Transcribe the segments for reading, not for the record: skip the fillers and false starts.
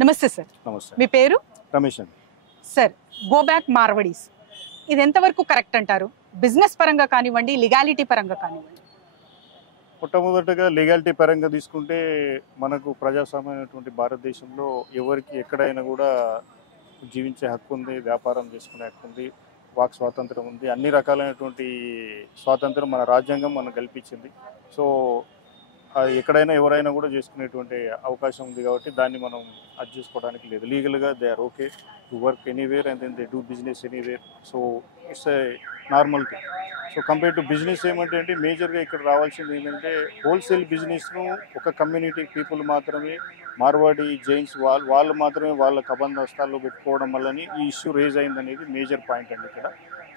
నమస్తే సార్. నమస్తే. మీ పేరు? రమేష్ అండి. సార్, గో బ్యాక్ మార్వడీస్ ఇది ఎంతవరకు కరెక్ట్ అంటారు? బిజినెస్ పరంగా కానివ్వండి, లీగాలిటీ పరంగా కానివ్వండి. మొట్టమొదటిగా లీగాలిటీ పరంగా తీసుకుంటే మనకు ప్రజాస్వామ్యమైనటువంటి భారతదేశంలో ఎవరికి ఎక్కడైనా కూడా జీవించే హక్కు ఉంది, వ్యాపారం చేసుకునే హక్కు ఉంది, వాక్ స్వాతంత్రం ఉంది, అన్ని రకాలైనటువంటి స్వాతంత్రం మన రాజ్యాంగం మనకు కల్పించింది. సో అది ఎక్కడైనా ఎవరైనా కూడా చేసుకునేటువంటి అవకాశం ఉంది కాబట్టి దాన్ని మనం అది చేసుకోవడానికి లేదు. లీగల్గా they are okay to work anywhere and then they do business anywhere. So it's a normal thing. So compare to business ఏమంటే మేజర్గా ఇక్కడ రావాల్సింది ఏంటంటే హోల్సేల్ బిజినెస్ను ఒక కమ్యూనిటీ పీపుల్ మాత్రమే, మార్వాడి జైన్స్ వాళ్ళు మాత్రమే వాళ్ళ కబంధస్తాల్లో పెట్టుకోవడం వల్లనే ఈ ఇష్యూ రేజ్ అయిందనేది మేజర్ పాయింట్ అండి ఇక్కడ.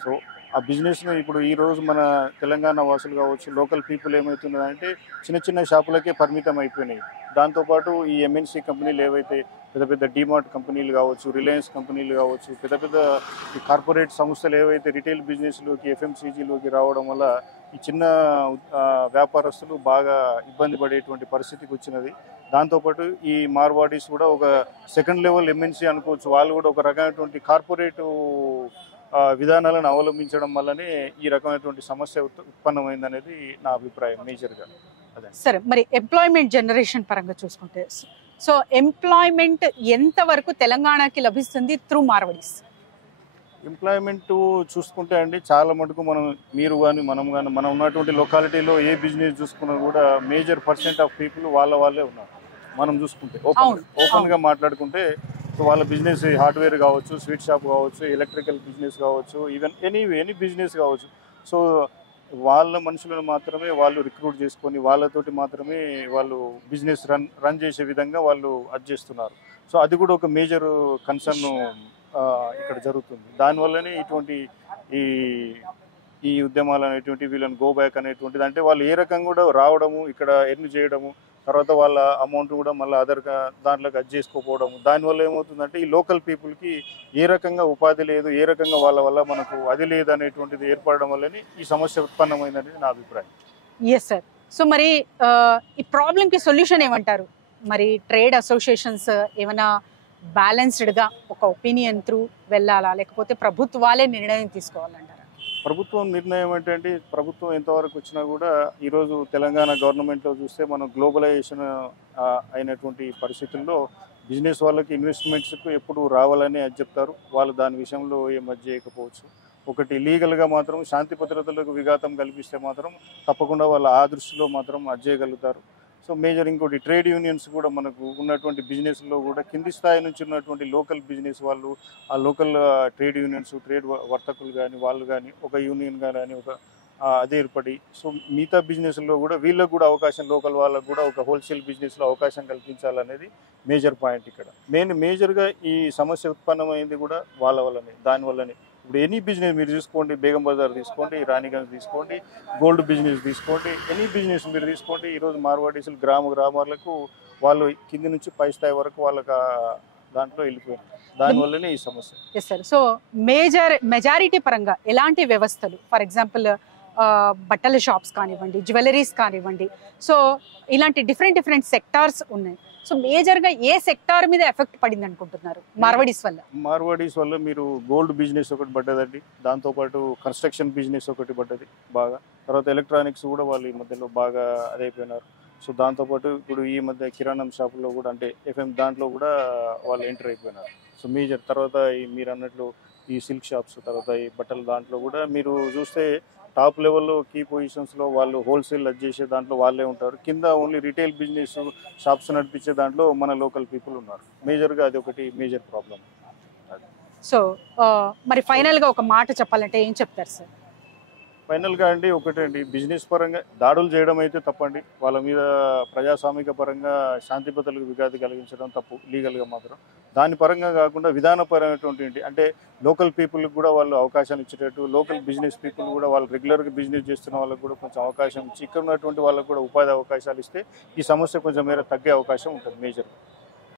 సో ఆ బిజినెస్ను ఇప్పుడు ఈరోజు మన తెలంగాణ వాసులు కావచ్చు, లోకల్ పీపుల్ ఏమవుతున్నదంటే చిన్న చిన్న షాపులకే పరిమితం అయిపోయినాయి. దాంతోపాటు ఈ ఎంఎన్సీ కంపెనీలు ఏవైతే పెద్ద పెద్ద డిమార్ట్ కంపెనీలు కావచ్చు, రిలయన్స్ కంపెనీలు కావచ్చు, పెద్ద పెద్ద ఈ కార్పొరేట్ సంస్థలు ఏవైతే రిటైల్ బిజినెస్లోకి, ఎఫ్ఎంసీజీలోకి రావడం వల్ల ఈ చిన్న వ్యాపారస్తులు బాగా ఇబ్బంది పడేటువంటి పరిస్థితికి వచ్చినది. దాంతోపాటు ఈ మార్వాడీస్ కూడా ఒక సెకండ్ లెవెల్ ఎంఎన్సీ అనుకోవచ్చు. వాళ్ళు కూడా ఒక రకమైనటువంటి కార్పొరేట్ విధానాలను అవలంబించడం వల్లనే ఈ రకమైనటువంటి సమస్య ఉత్పన్నమైందనేది నా అభిప్రాయం మేజర్గా. అదే సరే, మరి ఎంప్లాయ్మెంట్ జనరేషన్ పరంగా చూసుకుంటే, సో ఎంప్లాయ్మెంట్ ఎంతవరకు తెలంగాణకి లభిస్తుంది త్రూ మార్వడీస్? ఎంప్లాయ్మెంట్ చూసుకుంటే అండి చాలా మటుకు మీరు కానీ మనం ఉన్నటువంటి లొకాలిటీలో ఏ బిజినెస్ చూసుకున్నా కూడా మేజర్ పర్సెంట్ ఆఫ్ పీపుల్ వాళ్ళే ఉన్నారు. మనం చూసుకుంటే ఓపెన్గా మాట్లాడుకుంటే వాళ్ళ బిజినెస్ హార్డ్వేర్ కావచ్చు, స్వీట్ షాప్ కావచ్చు, ఎలక్ట్రికల్ బిజినెస్ కావచ్చు, ఈవెన్ ఎనీ బిజినెస్ కావచ్చు. సో వాళ్ళ మనుషులను మాత్రమే వాళ్ళు రిక్రూట్ చేసుకొని వాళ్ళతోటి మాత్రమే వాళ్ళు బిజినెస్ రన్ చేసే విధంగా వాళ్ళు అది చేస్తున్నారు. సో అది కూడా ఒక మేజర్ కన్సర్న్ ఇక్కడ జరుగుతుంది. దానివల్లనే ఇటువంటి ఈ ఉద్యమాలు అనేటువంటి వీళ్ళని గో బ్యాక్ అనేటువంటిది, అంటే వాళ్ళు ఏ రకంగా కూడా రావడము, ఇక్కడ ఎర్న్ చేయడము, తర్వాత వాళ్ళ అమౌంట్ కూడా మళ్ళీ దాంట్లోకి అది చేసుకోకపోవడము, దానివల్ల ఏమవుతుందంటే ఈ లోకల్ పీపుల్కి ఏ రకంగా ఉపాధి లేదు, ఏ రకంగా వాళ్ళ వల్ల మనకు అది లేదు అనేటువంటిది ఏర్పడడం వల్లనే ఈ సమస్య ఉత్పన్నమైందనేది నా అభిప్రాయం. Yes sir. సో మరి ఈ ప్రాబ్లంకి సొల్యూషన్ ఏమంటారు? మరి ట్రేడ్ అసోసియేషన్స్ ఏమైనా బ్యాలెన్స్డ్గా ఒక ఒపీనియన్ త్రూ వెళ్ళాలా, లేకపోతే ప్రభుత్వాలే నిర్ణయం తీసుకోవాలంటారా? ప్రభుత్వం నిర్ణయం ఏంటంటే ప్రభుత్వం ఎంతవరకు వచ్చినా కూడా ఈరోజు తెలంగాణ గవర్నమెంట్లో చూస్తే మనం గ్లోబలైజేషన్ అయినటువంటి పరిస్థితుల్లో బిజినెస్ వాళ్ళకి ఇన్వెస్ట్మెంట్స్కు ఎప్పుడు రావాలని అది చెప్తారు. వాళ్ళు దాని విషయంలో ఏం అది చేయకపోవచ్చు. ఒకటి లీగల్గా మాత్రం శాంతి భద్రతలకు విఘాతం కల్పిస్తే మాత్రం తప్పకుండా వాళ్ళు ఆ దృష్టిలో మాత్రం అది చేయగలుగుతారు. సో మేజర్ ఇంకోటి ట్రేడ్ యూనియన్స్ కూడా మనకు ఉన్నటువంటి బిజినెస్లో కూడా కింది స్థాయి నుంచి ఉన్నటువంటి లోకల్ బిజినెస్ వాళ్ళు, ఆ లోకల్ ట్రేడ్ యూనియన్స్, ట్రేడ్ వర్తకులు కానీ వాళ్ళు కానీ ఒక యూనియన్ కానీ ఒక అది ఏర్పడి, సో మిగతా బిజినెస్లో కూడా వీళ్ళకు కూడా అవకాశం, లోకల్ వాళ్ళకు కూడా ఒక హోల్సేల్ బిజినెస్లో అవకాశం కల్పించాలనేది మేజర్ పాయింట్ ఇక్కడ. మేజర్గా ఈ సమస్య ఉత్పన్నమైంది కూడా వాళ్ళ వల్లనే, దానివల్లనే. ఇప్పుడు ఎనీ బిజినెస్ మీరు తీసుకోండి, బేగం బజార్ తీసుకోండి, రాణిగంజ్ తీసుకోండి, గోల్డ్ బిజినెస్ తీసుకోండి, ఎనీ బిజినెస్ మీరు తీసుకోండి, ఈరోజు మార్వాడీసులు గ్రామాలకు వాళ్ళు కింది నుంచి పై స్థాయి వరకు వాళ్ళకి దాంట్లో వెళ్ళిపోయింది. దానివల్లనే ఈ సమస్య. Yes sir. సో మెజారిటీ పరంగా ఎలాంటి వ్యవస్థలు, ఫర్ ఎగ్జాంపుల్ బట్టల షాప్స్ కానివ్వండి, జ్యువెలరీస్ కానివ్వండి, సో ఇలాంటి డిఫరెంట్ సెక్టార్స్ ఉన్నాయి. సో మేజర్గా ఏ సెక్టార్ మీద ఎఫెక్ట్ పడింది అనుకుంటున్నారు మార్వడీస్ వల్ల? మార్వాడీస్ వల్ల మీరు గోల్డ్ బిజినెస్ ఒకటి పడ్డదండి, దాంతోపాటు కన్స్ట్రక్షన్ బిజినెస్ ఒకటి పడ్డది బాగా, తర్వాత ఎలక్ట్రానిక్స్ కూడా వాళ్ళు ఈ మధ్యలో బాగా అదైపోయినారు. సో దాంతోపాటు ఇప్పుడు ఈ మధ్య కిరాణం షాపుల్లో కూడా, అంటే ఎఫ్ఎం దాంట్లో కూడా వాళ్ళు ఎంటర్ అయిపోయినారు. సో మేజర్ తర్వాత మీరు అన్నట్లు ఈ సిల్క్ షాప్స్, తర్వాత ఈ బట్టల దాంట్లో కూడా మీరు చూస్తే టాప్ లెవెల్లో కీ పొజిషన్స్లో వాళ్ళు హోల్సేల్ అది చేసే దాంట్లో వాళ్ళే ఉంటారు. కింద ఓన్లీ రిటైల్ బిజినెస్ షాప్స్ నడిపించే దాంట్లో మన లోకల్ పీపుల్ ఉన్నారు. మేజర్గా అది ఒకటి మేజర్ ప్రాబ్లం. సో మరి ఫైనల్గా ఒక మాట చెప్పాలంటే ఏం చెప్తారు సార్? ఫైనల్గా అండి ఒకటే అండి, బిజినెస్ పరంగా దాడులు చేయడం అయితే తప్పండి. వాళ్ళ మీద ప్రజాస్వామిక పరంగా శాంతి భద్రతలకు విఘాతి కలిగించడం తప్పు లీగల్గా మాత్రం. దాని పరంగా కాకుండా విధానపరమైనటువంటి, అంటే లోకల్ పీపుల్కి కూడా వాళ్ళు అవకాశాన్ని ఇచ్చేటట్టు, లోకల్ బిజినెస్ పీపుల్ కూడా వాళ్ళు రెగ్యులర్గా బిజినెస్ చేస్తున్న వాళ్ళకి కూడా కొంచెం అవకాశం ఇచ్చి, ఇక్కడ ఉన్నటువంటి వాళ్ళకి కూడా ఉపాధి అవకాశాలు ఇస్తే ఈ సమస్య కొంచెం మేర తగ్గే అవకాశం ఉంటుంది మేజర్గా.